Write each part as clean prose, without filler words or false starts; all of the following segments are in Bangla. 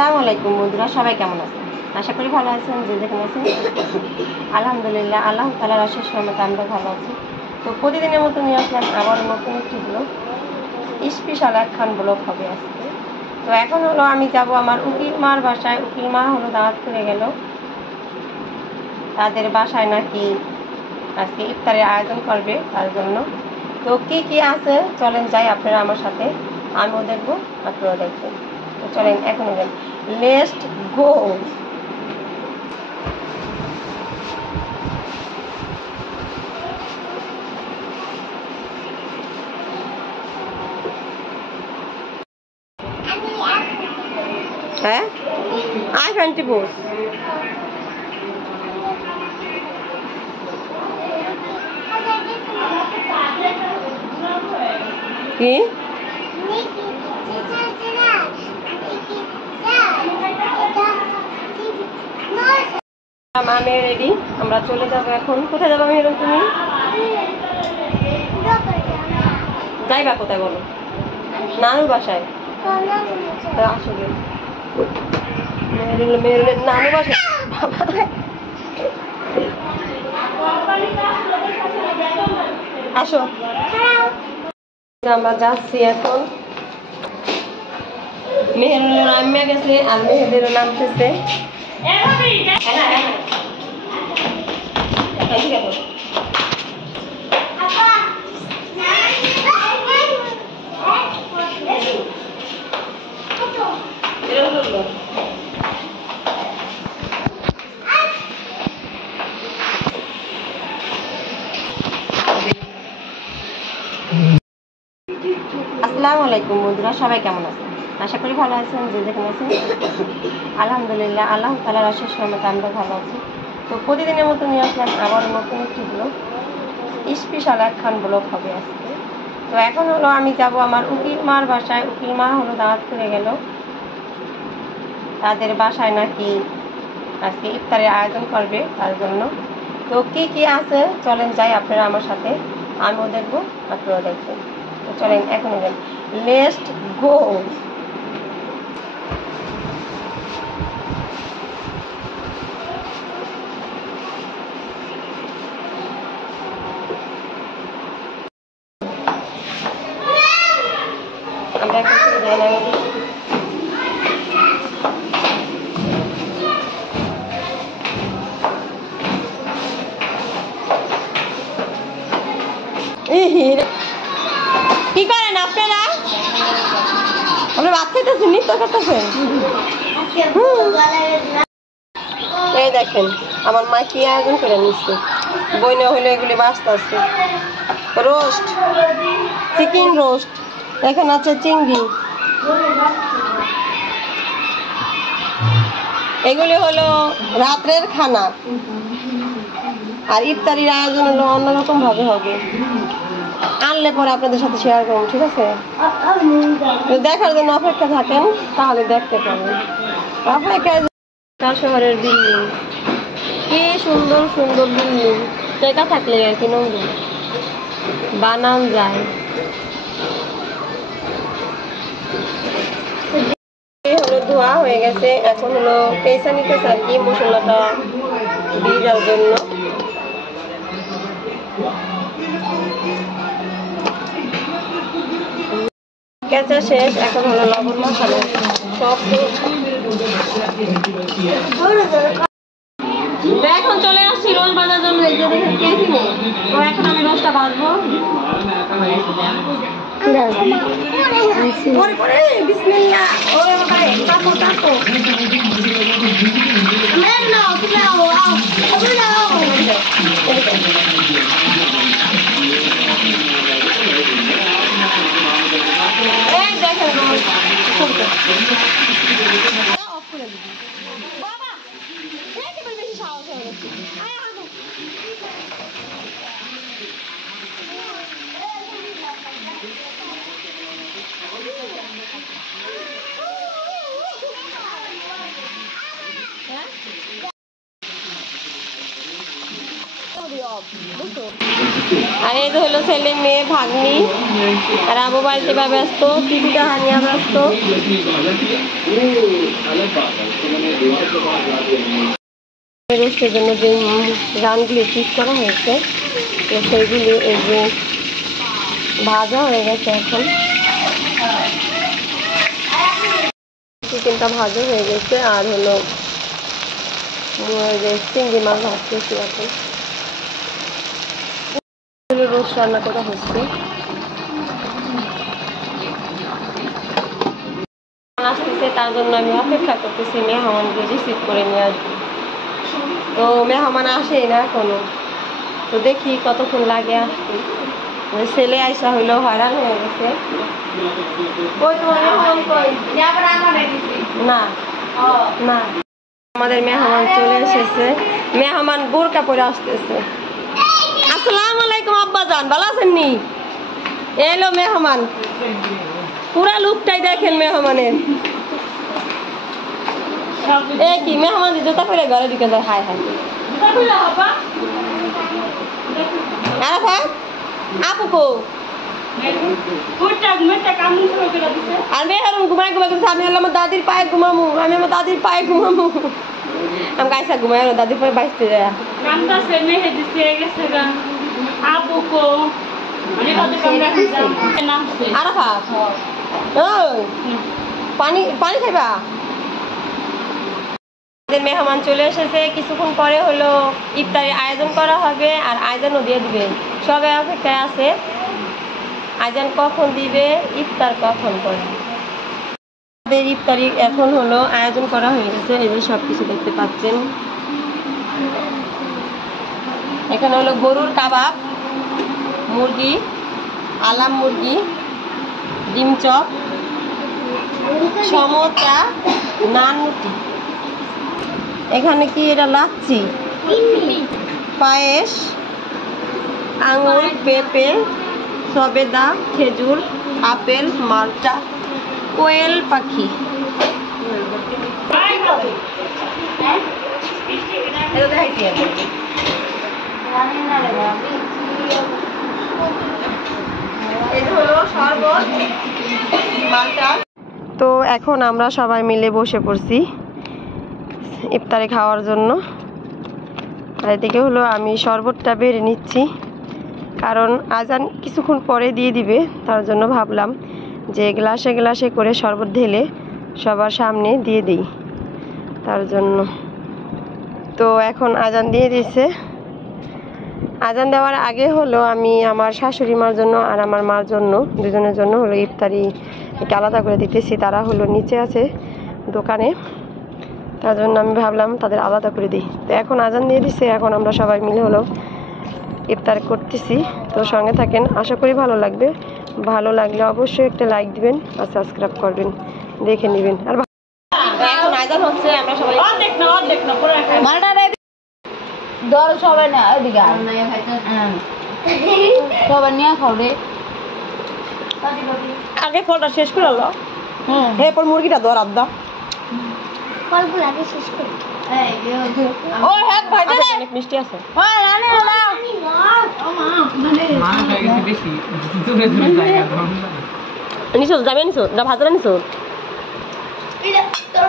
আসসালামু আলাইকুম বন্ধুরা, সবাই কেমন আছেন? আশা করি ভালো আছেন। যে যেখানে আছেন আলহামদুলিল্লাহ, আল্লাহ তাআলার অশেষ রহমতে আমরা ভালো আছি। তো প্রতিদিনের মতো নিয়ে আসলাম আবার নতুন একটি ব্লগ, স্পেশাল একখান ব্লগ হবে আজকে। তো এখন হলো আমি যাব আমার উকিল মার বাসায়। উকিল মা হলো দাওয়াত করে গেল, তাদের বাসায় নাকি আজকে ইফতারের আয়োজন করবে তার জন্য। তো কি কি আছে চলেন যাই আপনারা আমার সাথে, আমিও দেখবো আপনারাও দেখবেন। তো চলেন এখন লেটস গো। হ্যাঁ আই ফ্যান্টি বোস কি আমি রেডি, আমরা চলে যাবো এখন। কোথায় যাবো মেহরুন? তুমি যাইবা কোথায় বলো? নানুর বাসায়। আসলে মেহরুনের নানুর বাসায় আসো, আমরা যাচ্ছি এখন। মেহরুনের নামিয়ে গেছে আর মেহেদেরও নামতেছে। আসসালামু আলাইকুম বন্ধুরা, সবাই কেমন আছেন? আশা করি ভালো আছেন। যে যেখানে আছেন আলহামদুলিল্লাহ, আল্লাহ তাআলার অশেষ রহমতে আমরা ভালো আছি। তো প্রতিদিনের মতো নিয়ে আসলাম আবার নতুন একটি ব্লগ, স্পেশাল একখান ব্লগ হবে আজকে। তো এখন হলো আমি যাব আমার উকিল মার বাসায়। উকিল মা হলো দাওয়াত করে গেল, তাদের বাসায় নাকি আজকে ইফতারের আয়োজন করবে তার জন্য। তো কি কি আছে চলেন যাই আপনারা আমার সাথে, আমিও দেখবো আপনারাও দেখবেন। তো চলেন এখন লেটস গো। আমরা এখন যাই না কি করেন আপনারা? আমরা ভাত খাইতেছি, নৃত্য করতেছেন। এই দেখেন আমার মা কি আয়োজন করে নিচ্ছে। বইনে হইলে এগুলি বাঁচতেছে। রোস্ট, চিকেন রোস্ট, এখন আছে চিংড়ি। এগুলি হলো রাত্রের খানা, আর ইফতারির আয়োজন হলো অন্যরকম ভাবে হবে। আনলে পরে আপনাদের সাথে শেয়ার করুন, ঠিক আছে? দেখার জন্য অপেক্ষা থাকেন, তাহলে দেখতে পাবেন। অপেক্ষায় শহরের বিল্ডিং, কি সুন্দর সুন্দর বিল্ডিং, টাকা থাকলে আর কি নন্দন বানান যায়। হলো ধোয়া হয়ে গেছে, এখন হলো পেঁচা নিতেছে আর কি মশলাটা দিয়ে যাওয়ার জন্য। কেঁচা শেষ, এখন হলো লবণ মাখানো সব। এখন চলে আসছি রোজ বাজার জন্য। তো এখন আমি রোজটা বাজবো। দেখেন রোজ বাবা একেবারে বেশি সাহস হয়ে গেছে আয় আগো আর এই হলো ছেলে মেয়ে ভাগ্নি আর আবু বাড়িতে বা ব্যস্ত পিঠা হানিয়া ব্যস্ত সেজন্য যে রানগুলি ঠিক করা হয়েছে তো সেইগুলি এই যে ভাজা হয়ে গেছে এখন চিকেনটা ভাজা হয়ে গেছে আর হলো যে চিংড়ি মাছ ভাজতেছি এখন রোস্ট রান্না করা হচ্ছে আসতেছে তার জন্য আমি অপেক্ষা করতেছি মেহমানকে রিসিভ করে নিয়ে আসবো তো মেহমান আসেই না কোনো তো দেখি কতক্ষণ লাগে আসতে ছেলে আইসা হইলেও হয়রান হয়ে গেছে না না আমাদের মেহমান চলে এসেছে মেহমান বোরকা পরে আসতেছে আসসালামু আলাইকুম আব্বাজান ভালো আছেন নি এলো মেহমান পুরা লুকটাই দেখেন মেহমানের এ কি মেহমান জুতা পরে ঘরে ঢুকে যায় হাই হাই আপু কো আর মেহরুন ঘুমাই ঘুমাই করছে আমি হলাম আমার দাদির পায়ে ঘুমামু আমি আমার দাদির পায়ে ঘুমামু আমি গাইসা ঘুমাই দাদির পায়ে বাইসতে যায় পানি পানি খাইবা মেহমান চলে এসেছে কিছুক্ষণ পরে হলো ইফতারের আয়োজন করা হবে আর আয়োজনও দিয়ে দিবে সবাই অপেক্ষায় আছে আয়োজন কখন দিবে ইফতার কখন করে আমাদের ইফতারি এখন হলো আয়োজন করা হয়ে গেছে এই যে সব কিছু দেখতে পাচ্ছেন এখানে হলো গরুর কাবাব মুরগি আলাম মুরগি ডিম চপ সমোসা নান রুটি এখানে কি এটা লাচ্ছি পায়েস আঙুর পেঁপে সবেদা খেজুর আপেল মালটা কোয়েল পাখি তো এখন আমরা সবাই মিলে বসে পড়ছি ইফতারি খাওয়ার জন্য আর এদিকে হলো আমি শরবতটা বেড়ে নিচ্ছি কারণ আজান কিছুক্ষণ পরে দিয়ে দিবে তার জন্য ভাবলাম যে গ্লাসে গ্লাসে করে শরবত ঢেলে সবার সামনে দিয়ে দিই তার জন্য তো এখন আজান দিয়ে দিয়েছে আজান দেওয়ার আগে হলো আমি আমার শাশুড়ি মার জন্য আর আমার মার জন্য দুজনের জন্য হলো ইফতারি এটা আলাদা করে দিতেছি তারা হলো নিচে আছে দোকানে তার জন্য আমি ভাবলাম তাদের আলাদা করে দিই তো এখন আজান দিয়ে দিছে এখন আমরা সবাই মিলে হলো ইফতার করতেছি তো সঙ্গে থাকেন আশা করি ভালো লাগবে ভালো লাগলে অবশ্যই একটা লাইক দিবেন আর সাবস্ক্রাইব করবেন দেখে নেবেন আর এখন আজান হচ্ছে আমরা সবাই অর্ধেক না পুরো মালটা রে দর সবাই না ওদিকে সবাই নিয়ে খাও রে আগে ফলটা শেষ করে হলো এরপর মুরগিটা ধর আদা ফলগুলো আগে শেষ করি ও হ্যাঁ ভাইটা অনেক মিষ্টি আছে হ্যাঁ রানী না ও মা মানে গেছে বেশি দূরে দূরে জায়গা নিছো যাবে নিছো না ভাজরা নিছো এটা তোর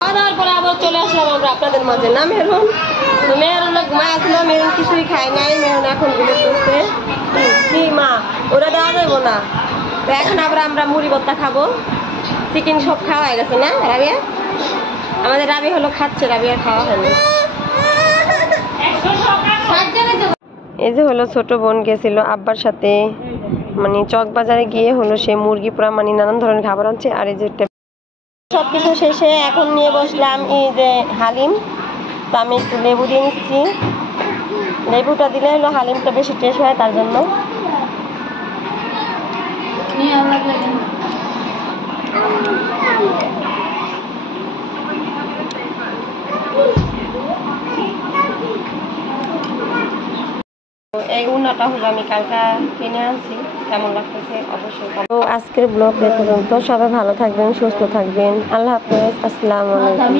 না আর পরে আবার চলে আসলাম আমরা আপনাদের মাঝে না মেহরুন তো মেহরুন ঘুমায় আসলো মেহরুন কিছুই খায় নাই মেহরুন এখন ঘুরে করছে কি মা ওরা দেওয়া যাবো না তো এখন আবার আমরা মুড়ি ভর্তা খাবো চিকেন সব খাওয়া হয়ে গেছে না রাবিয়া আমাদের রাবি হলো খাচ্ছে রাবিয়ার খাওয়া হয়নি এই যে হলো ছোট বোন গেছিল আব্বার সাথে মানে চক বাজারে গিয়ে হলো সে মুরগি পোড়া মানে নানান ধরনের খাবার আনছে আর এই যে সবকিছু শেষে এখন নিয়ে বসলাম এই যে হালিম তো আমি একটু লেবু দিয়ে নিচ্ছি লেবুটা দিলে হলো হালিমটা বেশি টেস্ট হয় তার জন্য এই উন্নাটা হলো আমি কালকে কিনে আনছি, কেমন লাগতেছে অবশ্যই। তো আজকের ব্লগ এ পর্যন্ত, সবাই ভালো থাকবেন, সুস্থ থাকবেন, আল্লাহ হাফেজ, আসসালামু আলাইকুম।